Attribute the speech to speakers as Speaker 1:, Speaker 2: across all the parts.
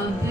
Speaker 1: of uh -huh.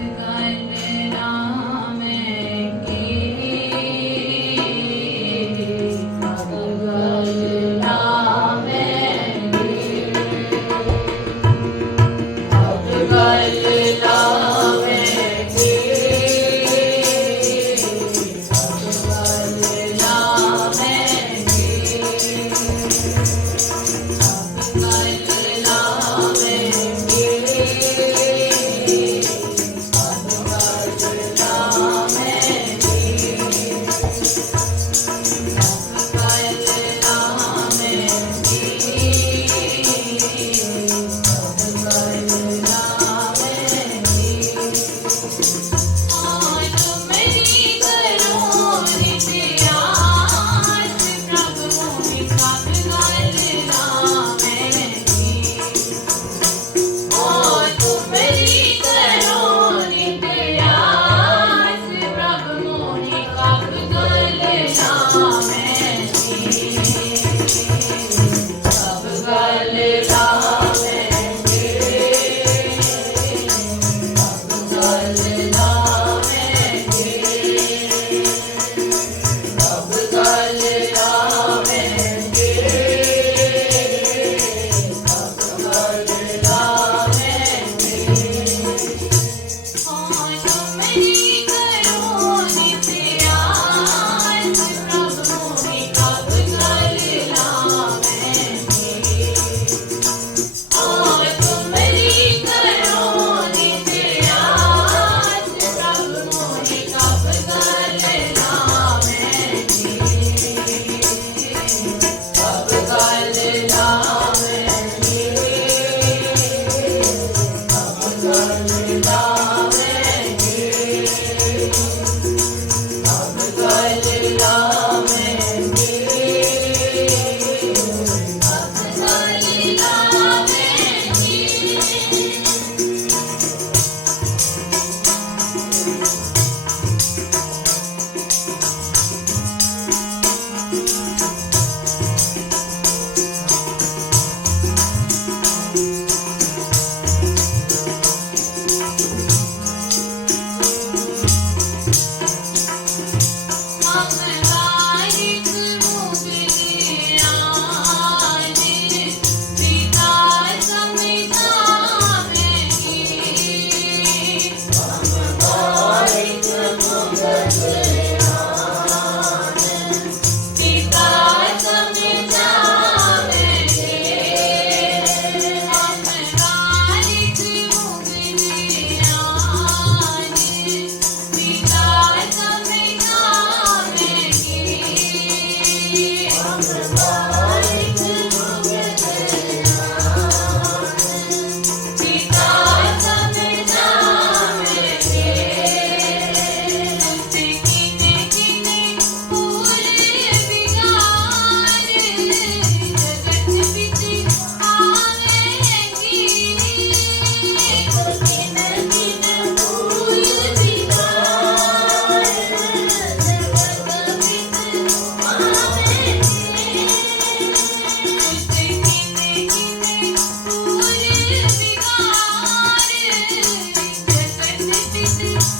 Speaker 1: thank you